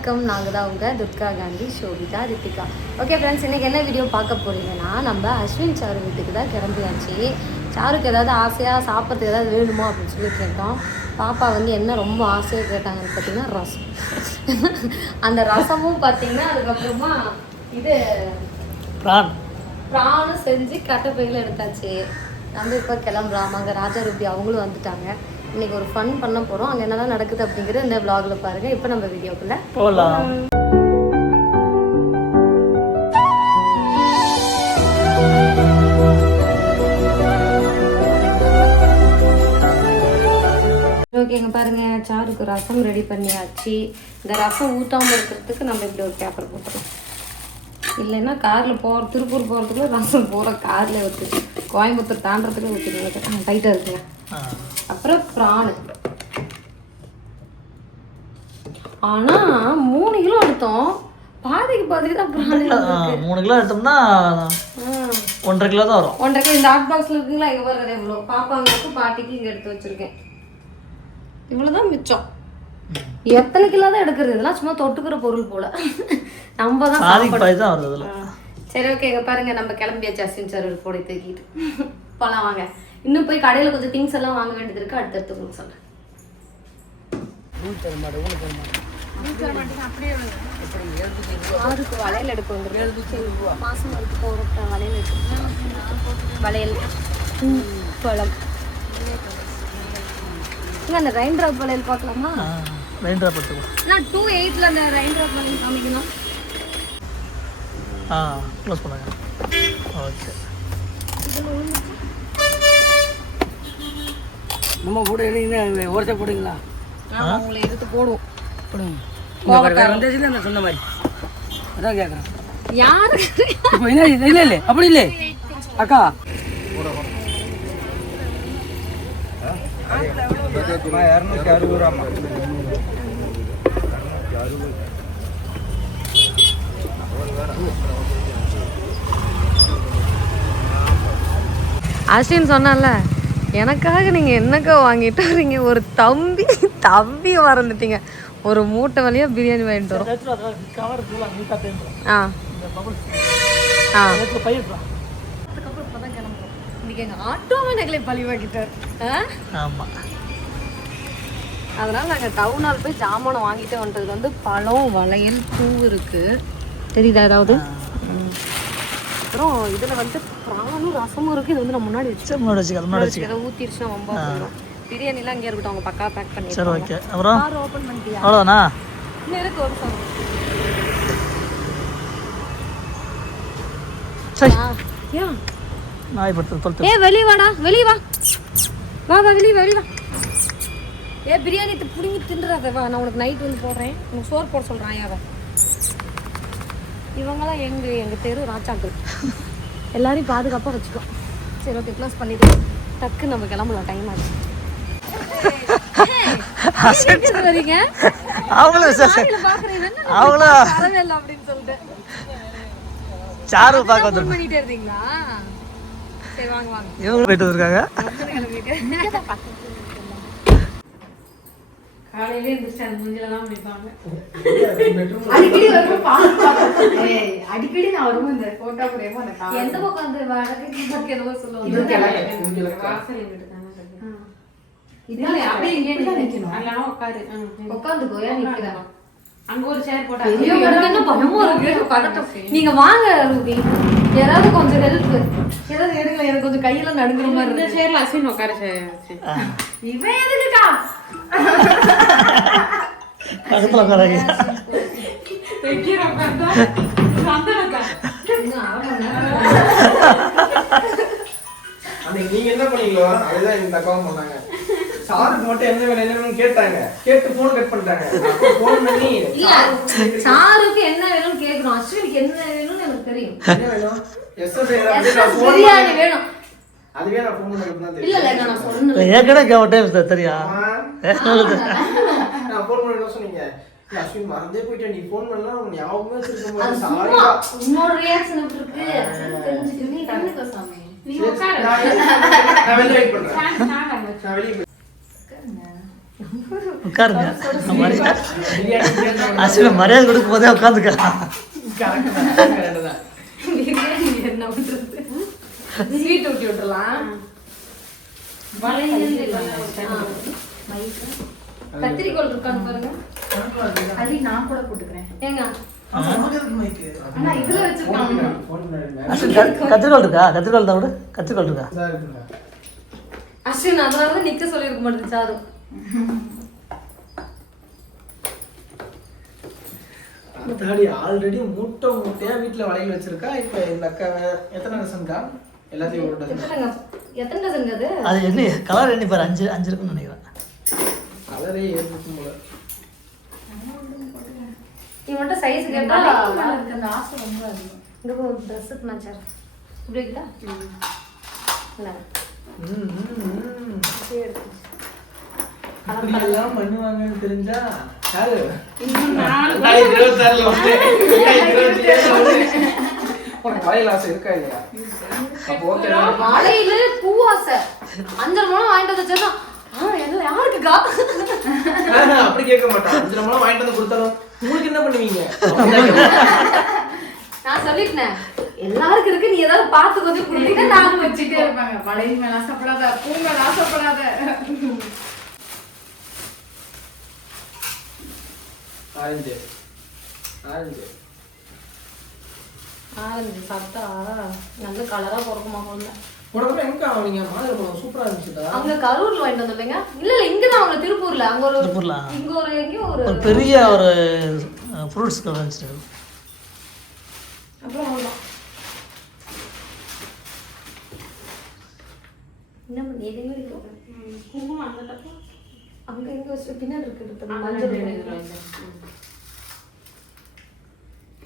வணக்கம். நாங்கள் தான் உங்கள் துர்கா காந்தி ஷோபிதா ரித்திகா. ஓகே ஃப்ரெண்ட்ஸ் இன்றைக்கி என்ன வீடியோ பார்க்க போறீங்கன்னா நம்ம அஸ்வின் சாரு வீட்டுக்கு தான் கிளம்பியாச்சு. சாருக்கு ஏதாவது ஆசையாக சாப்பிட்றதுக்கு ஏதாவது வேணுமா அப்படின்னு சொல்லி கேட்டோம். பாப்பா வந்து என்ன ரொம்ப ஆசையாக கேட்டாங்கன்னு பார்த்தீங்கன்னா ரசம். அந்த ரசமும் பார்த்தீங்கன்னா அதுக்கப்புறமா இது பிரான். ப்ரானும் செஞ்சு கட்டைப்பையில் எடுத்தாச்சு. நம்ம இப்போ கிளம்புறோம். அங்கே ராஜா ரூபி அவங்களும் வந்துட்டாங்க. இன்னைக்கு ஒரு ஃபன் பண்ண போகிறோம் அங்கே என்னெல்லாம் நடக்குது அப்படிங்கிறது இந்த vlogல பாருங்க. இப்போ நம்ம வீடியோக்குள்ள போகலாம் ஓகேங்க பாருங்க. சாருக்கு ரசம் ரெடி பண்ணியாச்சு. இந்த ரசம் ஊற்றாமல் இருக்கிறதுக்கு நம்ம இப்படி ஒரு பேப்பர் போட்டுக்கலாம் இல்லைன்னா காரில் போகிற திருப்பூர் போகிறதுக்குள்ள ரசம் போகிற காரில் ஊற்றுச்சு கோயம்புத்தூர் தாண்டறதுக்குள்ள ஊற்றிடுங்க டைட்டாக இருக்குங்க அப்புறம் ப்ரானு ஆனா மூணு கிலோ எடுத்தோம். பாதிக்கு பாதிக்கு தான் ப்ரான் மூணு கிலோ எடுத்தோம்னா ஒன்றரை கிலோ தான் வரும். ஒன்றரை கிலோ இந்த ஹாட் பாக்ஸ்ல இருக்குங்களா? எங்க பாருங்க எவ்வளோ பாப்பாங்களுக்கு பாட்டிக்கு இங்க எடுத்து வச்சிருக்கேன். இவ்வளவுதான் மிச்சம். எத்தனை கிலோ தான் எடுக்கிறது? இதெல்லாம் சும்மா தொட்டுக்கிற பொருள் போல. நம்ம தான் தான் வருது சரி ஓகே இங்க பாருங்க நம்ம கிளம்பியாச்சு அஸ்வின் சார் போட தூக்கிட்டு. போலாம் வாங்க. இன்னும் போய் கடையில கொஞ்சம் திங்ஸ் எல்லாம் வாங்க வேண்டியது இருக்கு. அடுத்தடுத்து உங்களுக்கு ஆறுக்கு வளையல் எடுக்க மாசம் போகிற வளையல். எடுக்க வளையல் பழம். இங்க அந்த ரெயின் ட்ராப் வளையல் பார்க்கலாமா? ரெண்டு ரூபா பத்துக்கோ நான் டூ எயிட்ல அந்த ரெயின் ட்ராப் வளையல் காமிக்கணும். ஆ க்ளோஸ் பண்ணுங்க. ஓகே நம்ம கூட எழுதிங்க உரச போடுங்களா உங்களை எடுத்து போடுவோம். போடுங்க. சொன்ன மாதிரி. அதான் கேட்குறேன் யாரு? இப்போ என்ன? இல்லை இல்லை அப்படி இல்லை. அக்கா. இரநூத்தி அறுபது ரூபாமா அஸ்வின் சொன்னால எனக்காக நீங்கள் என்னக்கா வாங்கிட்டு வரீங்க? ஒரு தம்பி தம்பி மறந்துட்டீங்க. ஒரு மூட்டை வழியா பிரியாணி வாங்கிட்டு வரோம். ஆ ஆ இன்னைக்கு எங்கள் ஆட்டோவை எங்களை பழி வாங்கிட்டார் ஆ. ஆமாம் அதனால நாங்கள் டவுனால் போய் ஜாமானம் வாங்கிட்டு வந்துட்டது வந்து பழம் வளையல் பூ இருக்கு. தெரியுதா ஏதாவது. அப்புறம் இதில் வந்து பிராணும் ரசமும் இருக்கு. இது வந்து நான் முன்னாடி வச்சு சரி முன்னாடி வச்சுக்க அது முன்னாடி ரொம்ப போயிடும் பிரியாணிலாம் இங்கே இருக்கட்டும் அவங்க பக்கா பேக் பண்ணி சரி ஓகே. அப்புறம்? கார் ஓப்பன் பண்ணிட்டியா? அவ்வளோதானா இன்னும் இருக்கு ஒரு சரி ஆ, ஏன் நாய் படுத்து தொலைத்து. ஏ வெளிய வாடா வெளிய வா. வா வா வெளிய வெளிய வா. ஏ பிரியாணி புடுங்கி தின்றாத வா நான் உனக்கு நைட் வந்து போடுறேன். உனக்கு சோறு போட சொல்றான் யாவ இவங்கெல்லாம் எங்க எங்க தெரு ராஜாக்கள். எல்லாரையும் பாதுகாப்பா வச்சுக்கோ. சரி ஓகே க்ளோஸ் பண்ணிட்டு டக்கு நம்ம கிளம்பலாம். டைம் ஆச்சு. வரீங்க அவங்களும் அப்படின்னு சொல்லிட்டு. சாரு பார்க்க ஃபோன் வந்துருக்கோம் பண்ணிட்டே இருந்தீங்களா? சரி வாங்க வாங்க. இவங்க போயிட்டு வந்திருக்காங்க. காலையிலே இருந்துச்சு அது மூஞ்சிலலாம் முடிப்பாங்க. அடிக்கடி வரும் அடிக்கடி நான் வரும்போது இந்த போட்டோ பிரேமோ அந்த எந்த பக்கம் அந்த வடக்கு சொல்லுவாங்க. வாசல் இருக்கு. இதனால அப்படியே இங்கே நிக்கணும். அதெல்லாம் உட்காரு. உட்காந்து கோயா நிக்கிறேன் அங்க ஒரு சேர் போட்டா நீங்க வாங்க ரூபி. யாராவது கொஞ்சம் ஹெல்ப் ஏதாவது எடுங்க எனக்கு கொஞ்சம் கையெல்லாம் நடுங்குற மாதிரி இருக்கு. சேர்ல அஸ்வின் உட்கார இவன் எதுக்குக்கா? பக்கத்தில் உட்காராங்க மணி நேரம். அன்னைக்கு நீங்க என்ன பண்ணீங்களோ அதுதான் இந்த அக்காவும் பண்ணாங்க. சாருக்கு மட்டும் என்ன வேணும் என்ன வேணும்னு கேட்டாங்க. கேட்டு போன் கட் பண்ணிட்டாங்க. போன் பண்ணி சாருக்கு என்ன வேணும்னு கேக்குறோம். அஸ்வினுக்கு என்ன வேணும்னு எனக்கு தெரியும். என்ன வேணும்? எஸ்எஸ் பிரியாணி வேணும். அதுவே நான் போன் பண்ணி தான் இல்ல தெரியும். இல்ல நான் சொன்னேன் ஏற்கனவே கேவ டைம் தெரியும் ஆமா. நான் போன் பண்ணி என்ன சொன்னீங்க? அஸ்வின் மறந்தே போயிட்டேன். நீ போன் பண்ணலாம் உனக்கு ஞாபகமே வச்சிருக்க அது போது சும்மா சாரி உன்னோட ரியாக்ஷன் எப்படி இருக்கு. தெரிஞ்சுக்க நீ கண்ணுக்கு சாமி. நீ உட்காரு. நான் வெளியே வெயிட் பண்றேன். நான் வெளியே போய் உட்காருங்க. அஸ்வின் மரியாதை கொடுக்கும் போதே உட்காந்துக்க. கரெக்ட் தான் கரெக்ட் தான் பிரியாணி என்ன பண்றது ஸ்வீட் ஊட்டி விட்டுறலாம். கத்திரிக்கோள் இருக்கான்னு பாருங்க. அது நான் கூட போட்டுக்கிறேன். ஏங்க? ஆனா இதுல வச்சிருக்காங்க போன் பண்ணி அஸ்வின் க- கத்திரிக்கோல் இருக்கா? கத்திரிக்கோல் தான் விட கத்திரிக்கோல் இருக்கா? அஸ்வின் அதனால தான் நிக்க சொல்லியிருக்க மாட்டேங்குது சாரு. தாடி ஆல்ரெடி மூட்டை மூட்டையா வீட்டுல வளையல் வச்சிருக்கா? இப்ப இந்த அக்கா எத்தனை டசன்க்கா எல்லாத்தையும் ஒரு டசன் எத்தனை டசன்ங்க அது? அது என்ன கலர் எண்ணி பாரு அஞ்சு அஞ்சு இருக்குன்னு நினைக்கிறேன். கலரே ஏறிருக்கும் போல. நீ மட்டும் சைஸ் கேட்டா எனக்கு அந்த ஆசை ரொம்ப அதிகம். இந்த ஒரு ட்ரெஸ்ஸுக்கு மேட்சார் இப்படி இருக்குதா ம், ம், ம். அப்படியே எடுத்து இப்படி எல்லாம் பண்ணுவாங்கன்னு தெரிஞ்சா யாரு? இருபத்தாறுல உனக்கு ஆசை இருக்கா இல்லையா? அப்போ ஓகே மழையில பூவாசை அஞ்சரை மணம் வாங்கிட்டு வச்சா யாருக்குக்கா? அப்படி கேட்க மாட்டான். அஞ்சு நம்மளும் வாங்கிட்டு வந்து கொடுத்தாலும் உங்களுக்கு என்ன பண்ணுவீங்க? நான் சொல்லிட்டேன். எல்லாருக்கும் இருக்கு. நீ ஏதாவது பார்த்து கொஞ்சம் கொடுத்தீங்க நானும் வச்சுட்டே வச்சுட்டே இருப்பாங்க. மழையின் மேல ஆசைப்படாத பூ மேல ஆசைப்படாத. ஆரஞ்சு. ஆரஞ்சு. ஆரஞ்சு சாப்பிட்டா நல்ல கலரா பிறக்குமா போல உடம்பு எங்க அவங்க பழம் சூப்பரா இருந்துச்சுடா. அவங்க கரூர்ல வாங்கிட்டு வந்துருங்க இல்ல இல்ல இங்கதான் அவங்க திருப்பூர்ல. அங்க ஒரு திருப்பூர்ல? இங்க ஒரு எங்கேயோ ஒரு ஒரு பெரிய ஒரு ஃப்ரூட்ஸ் கலர் இருந்துச்சு அப்புறம். என்ன பண்ணி எதுவுமே இல்லை. அங்க எங்க வச்சு பின்னாடி இருக்கு எடுத்தது. மஞ்சள்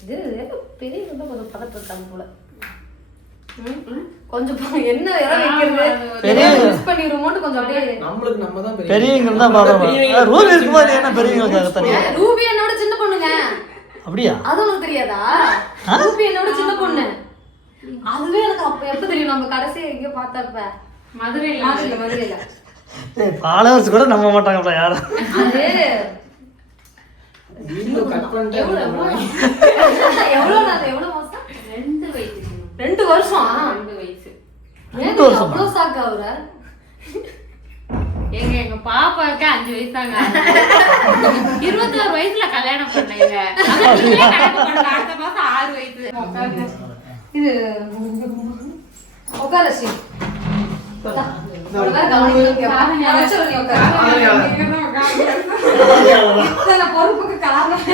இது ஏதோ பெரிய வந்து கொஞ்சம் பதட்டு இருக்காங்க போல. ம்? கொஞ்சம் பா- என்ன இடம் வைக்கிறது? பெரிய- மிஸ் பண்ணிடுவோம்னு கொஞ்சம் அப்படியே நம்மளுக்கு நம்ம தான் பெரிய பெரியவங்க தான் பார்ப்போம் ரூம் இருக்கும்போது என்ன பெரியவங்களுக்காக தனியா? ஏன், ரூபி என்னோட சின்ன பொண்ணுங்க. அப்படியா? அது உனக்கு தெரியாதா? ரூபி என்னோட சின்ன பொண்ணு. அதுவே எனக்கு அப்ப எப்ப தெரியும்? நம்ம கடைசியா எங்கேயோ பார்த்தப்ப. மதுரையில. மதுரையில மதுரையில. ஃபாலோவர்ஸ் கூட நம்ப மாட்டாங்கப்பா யாரும். அது வீடியோ கட் பண்ணிட்டு எவ்வளவு நாள் எவ்வளவு மாசம்? ரெண்டு வயசு. ரெண்டு வருஷம். ரெண்டு வயசு. ரெண்டு வருஷமா? அவ்வளவு சாக்கா அவர எங்க எங்க பாப்பாவுக்கு அஞ்சு வயசு தாங்க இருபத்தி ஒரு வயசுல கல்யாணம் பண்ணீங்க. அடுத்த மாசம் ஆறு வயசு. இது உட்கார இத்தனை பொறுப்புக்கு காரணம்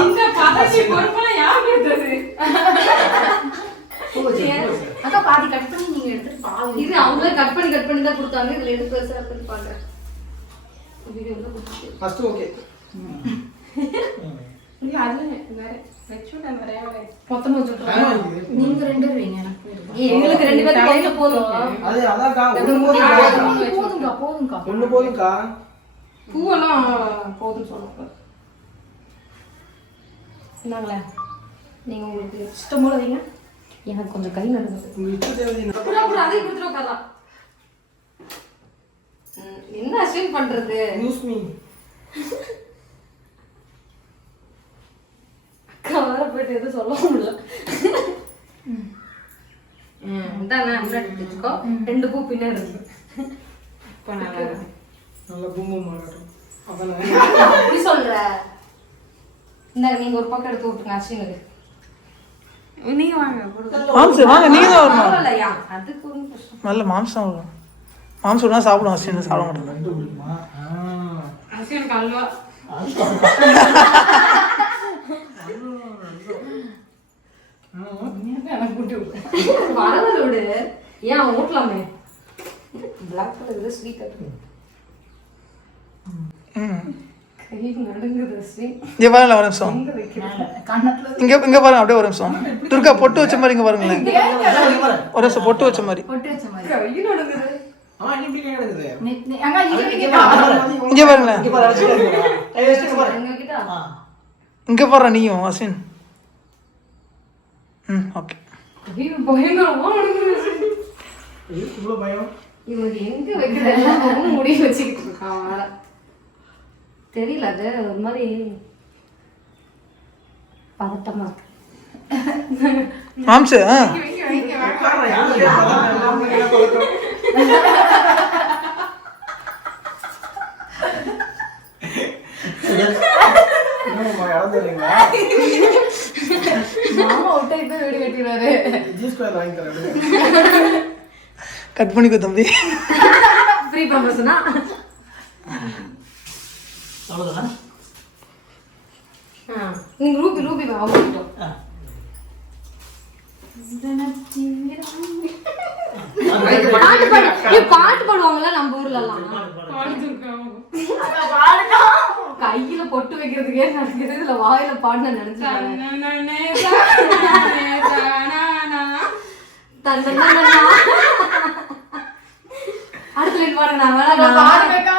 இந்த பதவி பொறுப்பெல்லாம் யார் கொடுத்தது அக்கா பாதி கட் பண்ணி நீங்க எடுத்துட்டு பாதி இது அவங்களே கட் பண்ணி கட் பண்ணி தான் கொடுத்தாங்க. இதுல எடுத்து பண்ணி பாக்குறேன் ஃபர்ஸ்ட் ஓகே நீங்க ரெண்டு பேரும் எங்களுக்கு ரெண்டு பேரும் போதும். அது அதான்க்கா ஒண்ணு போதும்க்கா. போதுங்கா போதுங்கா ஒண்ணு போதும்க்கா பூவெல்லாம் போதும்னு சொன்னாங்க. என்னங்களே நீங்க உங்களுக்கு இஷ்டம் போல வைங்க. எனக்கு கொஞ்சம் கை ம், என்ன அசைன் பண்றது? யூஸ் மீ எதுவும் சொல்ல முடியல. முன்னாடி வச்சுக்கோ. ரெண்டு பூ பின்னாடி இருக்கு. இப்ப நல்லா இருக்கு நல்லா பூம் பூம் ஆகட்டும் அதானே அப்படி சொல்ற. இந்த நீங்க ஒரு பக்கம் எடுத்து விட்டுருங்க அஸ்வினுக்கு நீங்க வாங்க மாம்சம் வாங்க நீங்க தான் வரணும். பரவாயில்லையா? அதுக்கு ஒன்றும் கஷ்டம் நல்ல மாம்சம் வரும். மாம்சம் தான் சாப்பிடுவோம் அஸ்வின் சாப்பிட அல்வா. வரவல விடு ஏன் அவன் ஊட்டலாமே பிளாக் கலர் இது ஸ்வீட் கை நடுங்குது ஸ்வீட் இங்கே பாருங்களேன் ஒரு நிமிஷம். எங்க வைக்கிறது? இங்கே இங்கே பாருங்க அப்படியே ஒரு நிமிஷம். துர்கா பொட்டு வச்ச மாதிரி இங்கே பாருங்களேன். ஒரு நிமிஷம் பொட்டு வச்ச மாதிரி. இங்க பாருங்களேன். இங்கே பாடுற நீயும் அஸ்வின். ம் ஓகே இவ்வளவு பயம். இவனுக்கு எங்க வைக்கிற எல்லா பக்கமும் முடி வச்சுக்கிட்டு இருக்கான் தெரியல அது ஒரு மாதிரி பதட்டமா இருக்கு. மாம்சு? மாமா விட்டா இப்ப வீடு கட்டிடுவாரு. G square வாங்கி தரேன். கட் பண்ணிக்கோ தம்பி. ஃப்ரீ அவ்வளோதானே நீங்க ரூபி ரூபி ஆ. பாட்டு பாடு ஏய், பாட்டு பாடுவாங்கல்ல நம்ம ஊர்ல எல்லாம் கையில பொட்டு வைக்கிறதுக்கே நடக்குது இதுல வாயில பாடுன நினைச்சு அடுத்த லைன் பாருங்க நான் வேணா நான் பாடுவேக்கா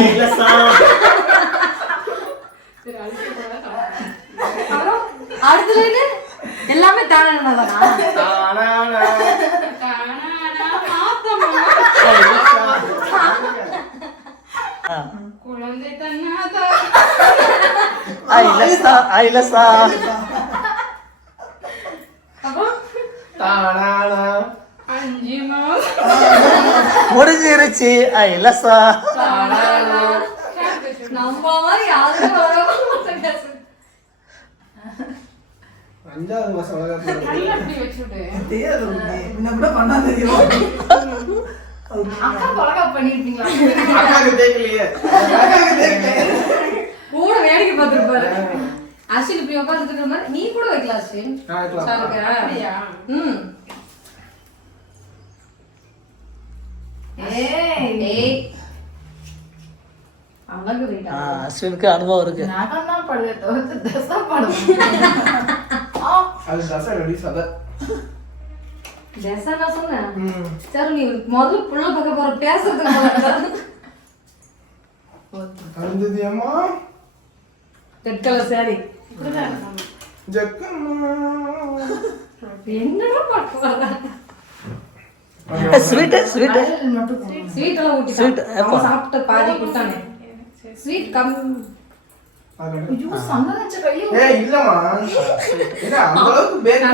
இல்ல சார். அப்புறம் அடுத்த லைன் எல்லாமே தானே தானா தானானா. குழந்தை தன்னாதா ஐ லசா ஐ லசா அப்புறம் தானானா. அஞ்சு மாசம் முடிஞ்சிருச்சு ஐ லசா நம்ம மாதிரி யாருமே வர அஞ்சாவது மாசம் பண்ணிருப்பீங்களா அக்காக்கு தேய்க்கலையே. அக்காக்கு தேய்க்கலையே. கூட வேடிக்கை பார்த்துருப்பாரு அஸ்வின் இப்படி உட்காந்துட்டு இருக்கிற மாதிரி நீ சாருக்கா? அப்படியா? ம் அஸ்வினுக்கு அனுபவம் இருக்கு. சரி நீ முதல்ல புள்ள பக்கம் போற பேசுறதுக்கு அம்மா red colour sari sweet sweet sweet எல்லாம் ஊட்டி Sweet, சாப்பிட்டு. பாதி கொடுத்தானே. ஸ்வீட் கம். ஏய் இல்லம்மா. என்ன அந்த அளவுக்கு பேக்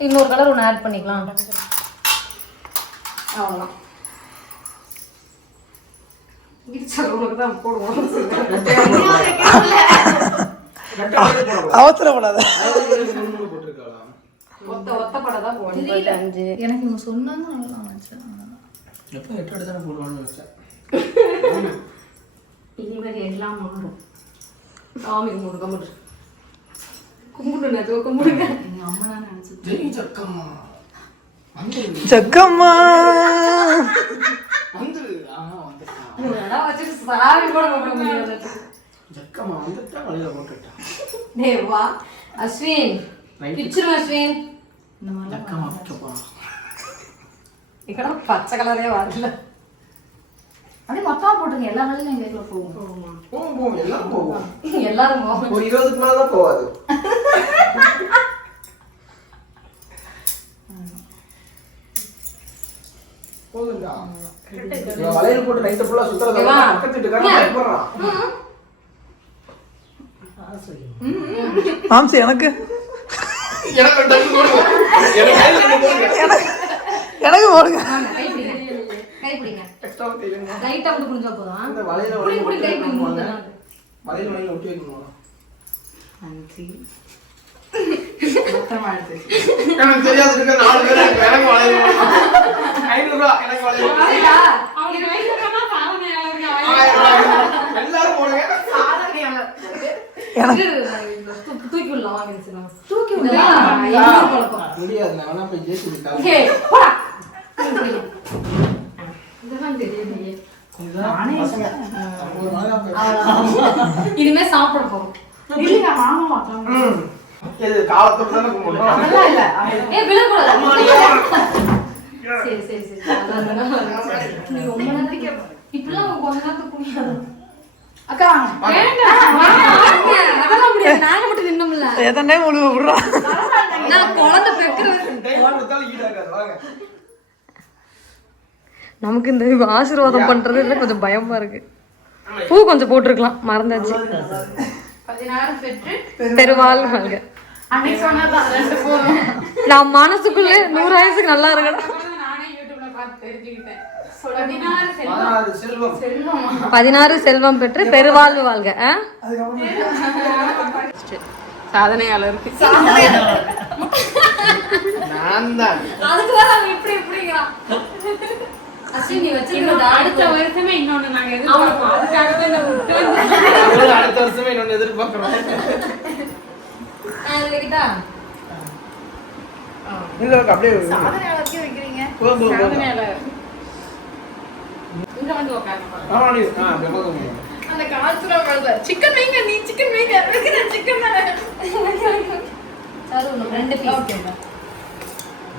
இன்னொரு கலர் ஒன்று ஆட் பண்ணிக்கலாம். அவ்வளோதான் அவசரப்படாத. போட்டிருக்கலாம் ஒத்த ஒத்த படம் தான் போடுவோம் அஞ்சு எனக்கு இவங்க சொன்னாங்க நல்லா நான் நினைச்சேன். எப்போ எட்டு எடுத்து தானே போடுவான்னு வச்சேன் இனிமேல் எல்லாம் மாறும். சாமி கும்பிடு கும்பிடு. கும்பிடு நெஜமா கும்பிடுங்க எங்க அம்மா தான் ஜெய் ஜக்கம்மா. ஜக்கம்மா வந்துரு ஆ வந்துட்டா உன்னடா வச்சுட்டு சாமி கூட கும்பிட முடியாது ஜக்கம்மா வந்துட்டா வழியில போட்டுட்டா டேய் வா அஸ்வின் Right. பிச்சிரும் அஸ்வின் இந்த மாதிரிலாம் ஜக்கம்மா வைக்கப்பா ఇక్కడ పచ్చ కలరే వారిలో அப்படியே மொத்தமா போட்டுருங்க எல்லா வேலையும் எங்க வீட்டுல போகும் போகும் போகும் எல்லாம் போகும் எல்லாரும் ஒரு இருபதுக்கு மேல தான் வளையல் போட்டு நைட்டு ஃபுல்லா சுத்துறத. பக்கத்து வீட்டுக்காரன் பயப்படுறான். மாம்சு எனக்கு? எனக்கு எனக்கு போடுங்க எனக்கு போடுங்க. கை பிடிங்க கை பிடிங்க எக்ஸ்ட்ரா தெரியுங்க லைட்டா அப்படி புரிஞ்சா போதும் இந்த வளையல புடி வளையல் புடி ஒட்டி கை பிடி வைக்கணுமாங்க மூணு வளையல் வளையல் ஒட்டி வைக்கணுமா நன்றி மொத்தமா எடுத்து எனக்கு தெரியாது இருக்க நாலு பேர் எனக்கு எனக்கு வளையல் ஐநூறு ரூபா எனக்கு வளையல் அவங்க வயசுல சொன்னா சாதனையாளர்கள் ஆயிரம் ரூபா. எல்லாரும் போடுங்க தூக்கி விடலாம் வாங்க வச்சுக்கலாம் தூக்கி இதெல்லாம் எங்க குழப்பம் முடியாது நான் வேணா போய் ஜேசிபி கால் ஏய், போடா. நீ பிடிங்க. இதெல்லாம் தெரியுது பசங்க ஒரு நாள் இனிமே சாப்பிட போறோம். இல்லைங்க மாமா மாத்தாங்க ம். இது காலத்தோட தானே கும்பிடுறோம் அதெல்லாம் இல்ல. ஏ விழக்கூடாது சரி சரி. நீ ரொம்ப இப்படிலாம் கொஞ்ச நேரத்துக்கு அக்கா அதெல்லாம் முடியாது. நாங்க மட்டும் நின்னோம்ல எத்தனை டைம் உழுவ விடுறான் நான் குழந்தை பெக்கிறது. நமக்கு இந்த ஆசீர்வாதம் பண்றது இல்லை கொஞ்சம் பயமா இருக்கு. பூ கொஞ்சம் போட்டிருக்கலாம் மறந்தாச்சு. பெருவாள் வாழ்க. நான் மனசுக்குள்ளே நூறு வயசுக்கு நல்லா இருக்கணும். அப்புறம் நானே யூடியூப்ல பார்த்து தெரிஞ்சுக்கிட்டேன். பதினாறு செல்வம். பெற்று பெருவாழ்வு வாழ்க ஆ? சாதனையாளருக்கு நான் தான் அதுக்கு வேற அவன் இப்படி இப்படிங்கிறான் அஸ்வின் நீ வச்சிருக்கிறது அடுத்த வருஷமே இன்னொன்னு நாங்க எதிர்பார்ப்போம் அதுக்காக தான் இந்த விட்டு வந்து அவங்களும் அடுத்த வருஷமே இன்னொன்னு எதிர்பார்க்கிறோம். வைக்கிட்டா இல்ல அப்படியே வரைக்கும் வைக்கிறீங்க. போதும், போதும், போதும். சாதனையாளர் இங்க வந்து உட்காருங்க ஆமா, நீ- ஆ, அப்படியே போதும். அந்த காலத்துல சிக்கன் வைங்க நீ சிக்கன் வைங்க. சிக்கன் தானே. ஒன்று ரெண்டு பீஸ் ராஜாக்கள் மாளிகையில்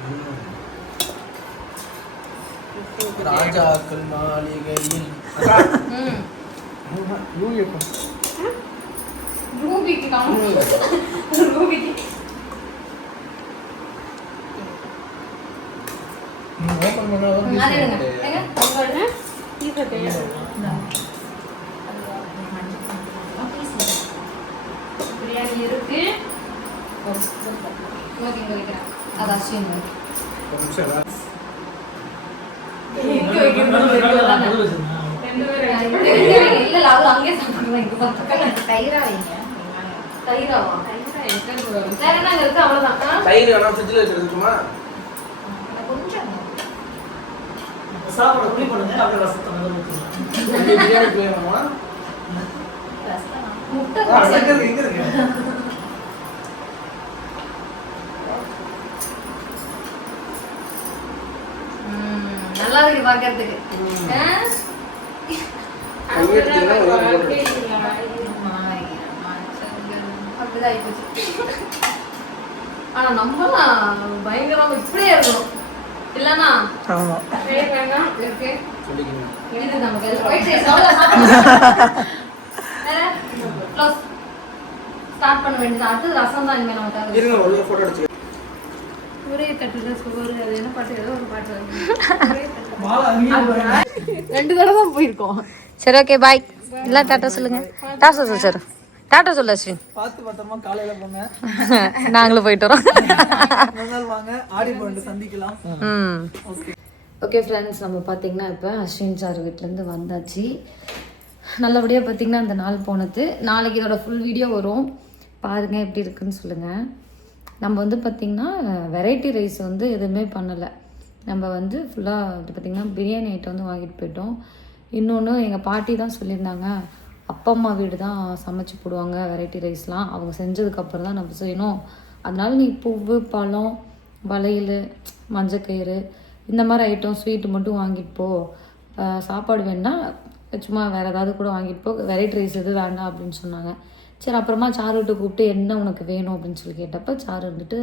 ம் யூஎஃப் ரூபிக்கு காணும் ரூபிக்கு ஓபன் பண்ணாதான் அது எடுங்க ஏங்க உங்களோட தீபத்தை பிரியாணி இருக்கு. ஓகே இங்க வைக்கிறேன் அது அஸ்வின் வை. ஒரு நிமிஷம் இரு. இங்க வைக்கிறது ரெண்டு பேரும் இங்க அவரு அங்கேயே சாப்பிடுவாங்க இங்க பக்கத்துல தயிரா வைங்க தயிராவா வேற என்ன அங்க இருக்கு அவ்வளவுதான்? தயிர் வேணா ஃப்ரிட்ஜில் வச்சிருக்குமா கொஞ்சம் சாப்பாடு குடி பண்ணுங்க அப்படியே ரசத்தை வந்து பிரியாணி முட்டை இருக்கு நல்லா இருக்கு பாக்குறதுக்கு ஆனா நம்மலாம் பயங்கரமா இப்படியே இருக்கணும். இல்லனா ஆமா. இருக்கு? இது நமக்கு start பண்ண வேண்டியது அடுத்தது ரசம் தான் இனிமே நமக்கு இருங்க ஒரு ஃபோட்டோ எடுத்து ஒரே தட்டுல சோறு அது என்ன பாட்டு? ஏதோ ஒரு பாட்டு ரெண்டு தடவை தான் போயிருக்கோம். சரி ஓகே பாய் இல்ல டாட்டா சொல்லுங்க. டாட்டா சொல்லு சார். டாட்டா சொல்லு அஸ்வின். பார்த்து பத்திரமா காலையில போங்க. நாங்களும் போயிட்டு வரோம். வாங்க. ஆடி போட்டு சந்திக்கலாம். ம். ஓகே ஃப்ரெண்ட்ஸ் நம்ம பார்த்தீங்கன்னா இப்போ அஸ்வின் சார் வீட்டிலேருந்து வந்தாச்சு. நல்லபடியாக பார்த்தீங்கன்னா அந்த நாள் போனது. நாளைக்கு இதோட ஃபுல் வீடியோ வரும். பாருங்கள் எப்படி இருக்குன்னு சொல்லுங்கள் நம்ம வந்து பார்த்திங்கன்னா வெரைட்டி ரைஸ் வந்து எதுவுமே பண்ணலை. நம்ம வந்து ஃபுல்லாக வந்து பார்த்திங்கன்னா பிரியாணி ஐட்டம் வந்து வாங்கிட்டு போயிட்டோம். இன்னொன்று எங்கள் பாட்டி தான் சொல்லியிருந்தாங்க அப்பா அம்மா வீடு தான் சமைச்சு போடுவாங்க வெரைட்டி ரைஸ்லாம் அவங்க செஞ்சதுக்கப்புறம் தான் நம்ம செய்யணும். அதனால நீ பூவு பழம் வளையல் மஞ்சக்கயிறு இந்த மாதிரி ஐட்டம் ஸ்வீட்டு மட்டும் வாங்கிட்டு போ. சாப்பாடு வேணுன்னா சும்மா வேறு ஏதாவது கூட வாங்கிட்டு போ. வெரைட்டி ரைஸ் எதுவும் வேண்டாம் அப்படின்னு சொன்னாங்க. சரி அப்புறமா சாரு விட்டு கூப்பிட்டு என்ன உனக்கு வேணும்? அப்படின்னு சொல்லி கேட்டப்போ சாரு வந்துட்டு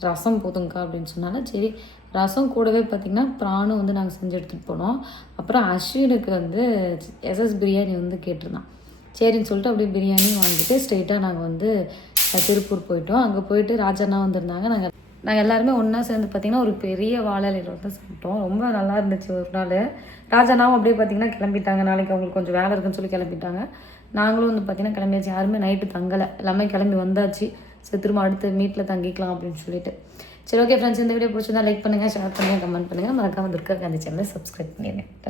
ரசம் போதுங்கக்கா அப்படின்னு சொன்னால சரி ரசம் கூடவே பார்த்திங்கன்னா ப்ரானும் வந்து நாங்கள் செஞ்சு எடுத்துகிட்டு போனோம். அப்புறம் அஸ்வினுக்கு வந்து எஸ்எஸ் பிரியாணி வந்து கேட்டிருந்தான். சரின்னு சொல்லிட்டு அப்படியே பிரியாணி வாங்கிட்டு ஸ்ட்ரெயிட்டாக நாங்கள் வந்து திருப்பூர் போயிட்டோம். அங்கே போயிட்டு ராஜண்ணா வந்திருந்தாங்க. நாங்கள் நாங்கள் எல்லாருமே ஒன்றா சேர்ந்து பார்த்திங்கன்னா ஒரு பெரிய வாழலையில் வந்து சாப்பிட்டோம். ரொம்ப நல்லா இருந்துச்சு ஒரு நாள். ராஜானாவும் அப்படியே பார்த்திங்கன்னா கிளம்பிட்டாங்க. நாளைக்கு அவங்களுக்கு கொஞ்சம் வேலை இருக்குன்னு சொல்லி கிளம்பிட்டாங்க. நாங்களும் வந்து பார்த்திங்கன்னா கிளம்பியாச்சு. யாருமே நைட்டு தங்கலை. எல்லாமே கிளம்பி வந்தாச்சு. ஸோ திரும்ப அடுத்த மீட்டில் தங்கிக்கலாம் அப்படின்னு சொல்லிட்டு. சரி ஓகே ஃப்ரெண்ட்ஸ் இந்த வீடியோ பிடிச்சிருந்தா லைக் பண்ணுங்கள் ஷேர் பண்ணுங்கள் கமெண்ட் பண்ணுங்கள் மறக்காமல் துர்கா காந்தி சேனலை சப்ஸ்கிரைப் பண்ணிடுங்க.